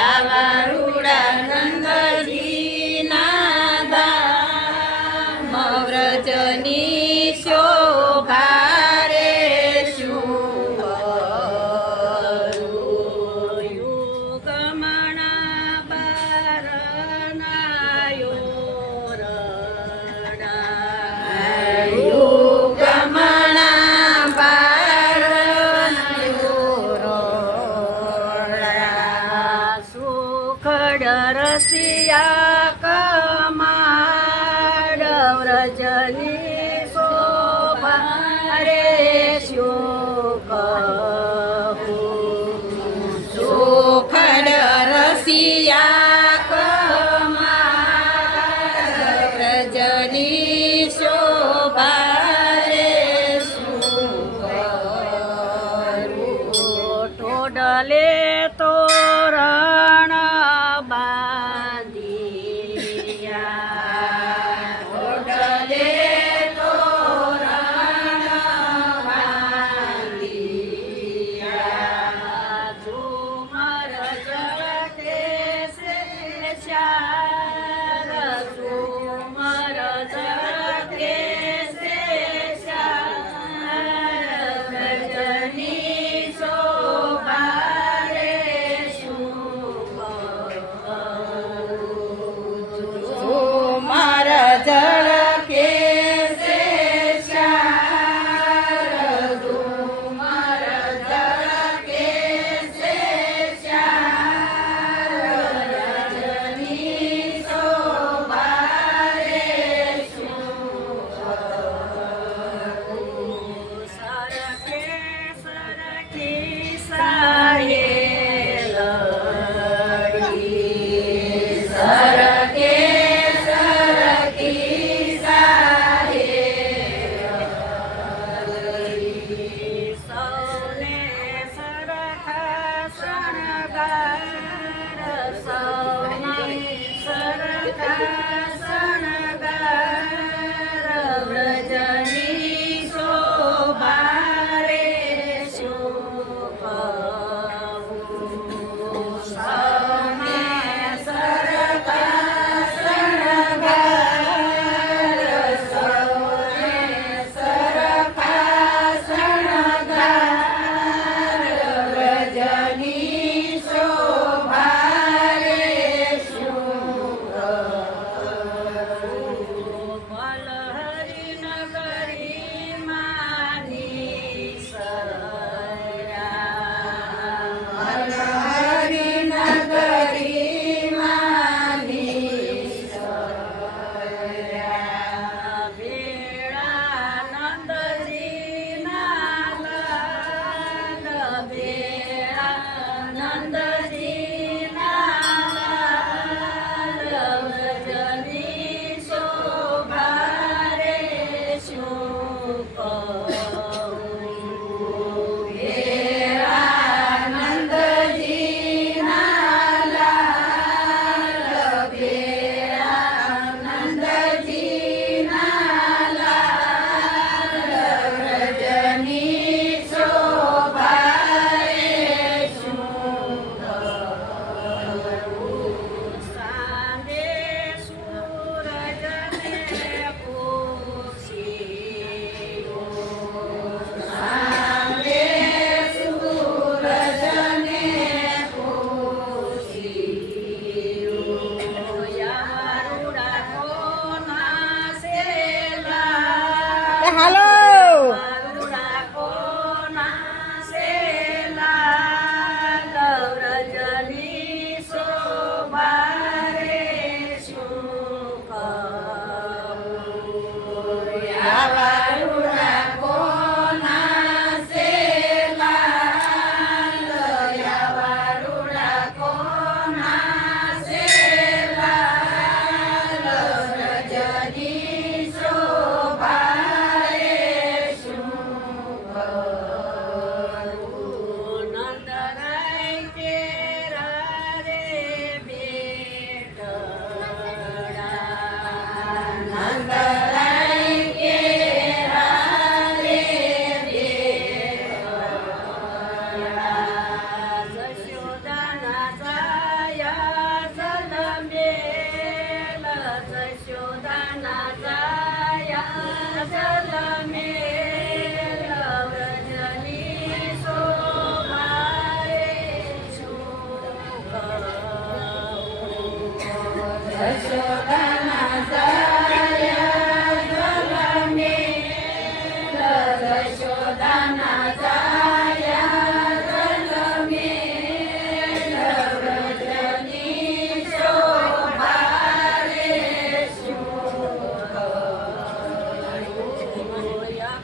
આવા રૂડા નંદજી ના ધામ વ્રજની શોભા રે શું કરું યુગમણા બારનાયો રડા યુગમણા બારનાયો રડા સુખડ રસિયા કમાડ વ્રજની શોભા રે શું કહું સુખડ રસિયા કમાડ વ્રજની શોભા રે શું કરું ટોડલે તોરણ બાંધિયા ટોડલે તોરણ બાંધિયા ઝુમર જળતે સે શાર ઝુમર જળતે સે શાર વ્રજની શોભા રે યશોદાના જાયા જલમે યશોદાના જાયા જલમે વ્રજની શોભા રે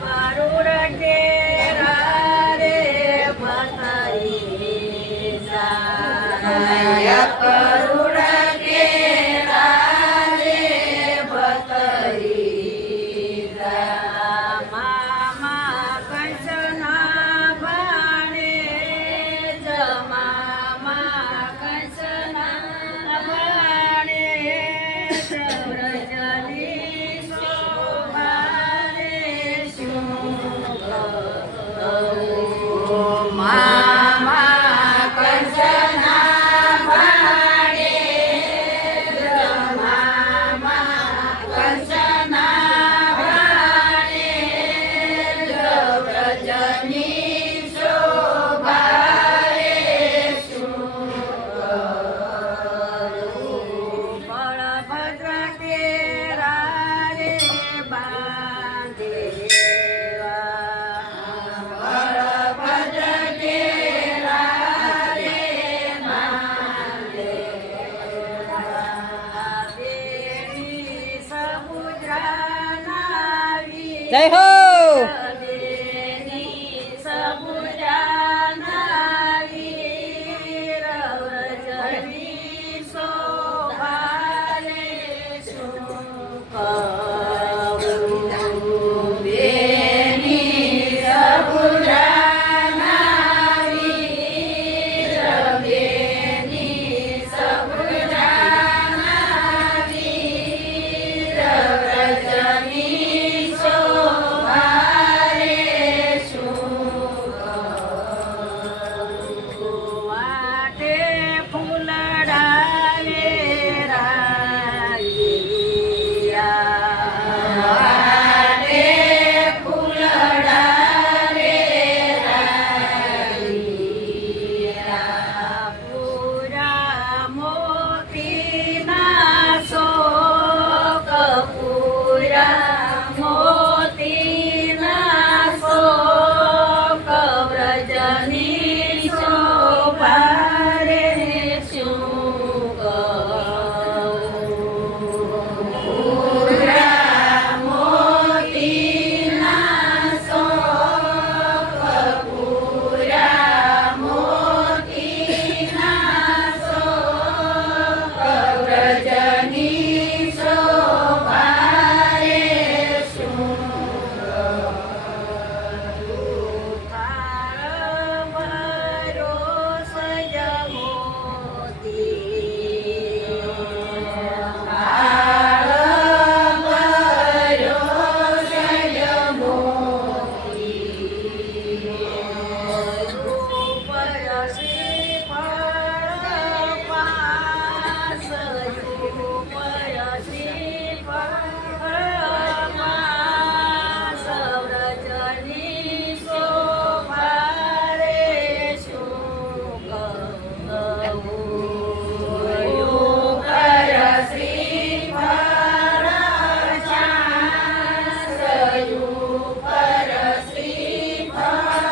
કરુણ કેરા રે ભતાઈ જાય કરુણ કેરા રે ભતાઈ જાય મામા કંચના ભાણે જમામા કંચના ભાણે વ્રજની શોભા રે મામા કંચના ભાણે જમામા કંચના ભાણે વ્રજની શોભા રે બળભદ્ર કેરા રે બાંધેવા બળભદ્ર કેરા રે બાંધેવા દેવી સમુદ્રના જય હો દેવી સમુદ્રના વીર વ્રજની શોભા રે શું કહું બેની સમુદ્રના વીર બેની સમુદ્રના વીર વ્રજની શોભા રે શું કહું વાટે ફૂલડાવે રાઈયા વાટે ફૂલડાવે રાઈયા પૂરા મોતીના શોક પૂરા મોતીના શોક વ્રજની શોભા રે શું કહું પૂરા મોતીના શોક પૂરા મોતીના શોક વ્રજની શોભા રે શું થાળ ભરો સજમોતી થાળ ભરો સજમોતી રૂપરસી ફળ પાસ રૂપરસી ફળ પાસ વ્રજની શોભા રે શું કહું રૂપરસી ફળ પાસ રૂપરસી ફળ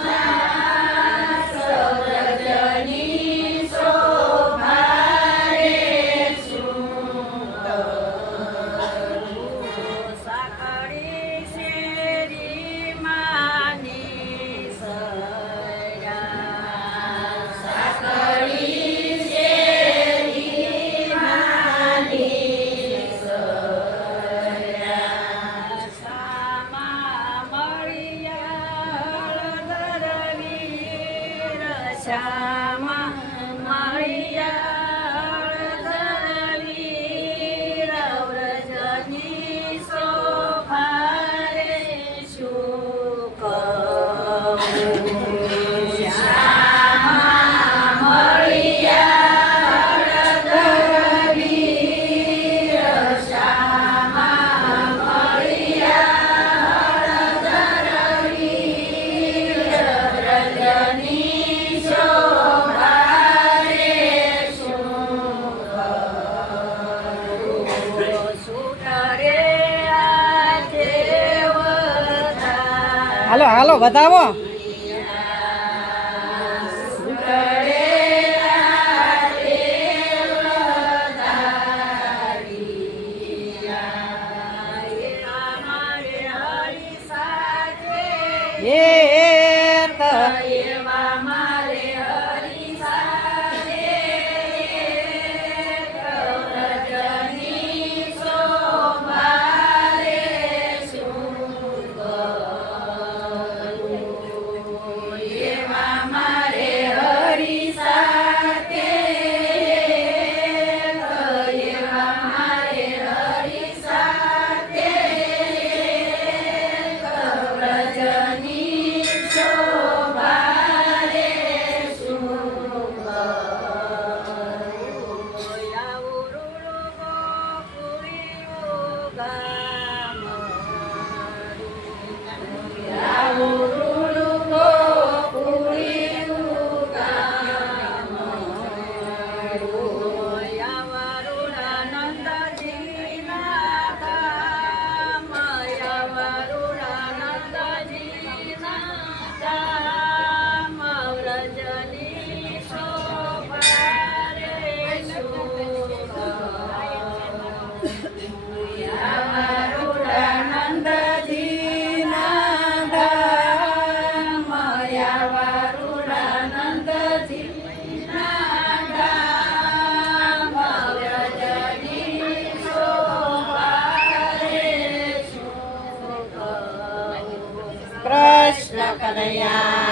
પાસ વ્રજની શોભા રે શું કહું સાકળી શેરી માની સયા સાકળી શેરી માની સયા સામા મળ્યા ધરવીર શ્યામા મળ્યા ધરવીર વ્રજની શોભા રે શું કહું શ્યામા મળ્યા ધરવીર શ્યામા મળ્યા ધરવીર વ્રજની શોભા રે શું બતાવો. હેત એવા મારે રજની શોભારે શું કરું? એવા મારે હરી સાથે એવા મારે હરી સાથે રજની શોભારે શું કૃષ્ણ કનૈયા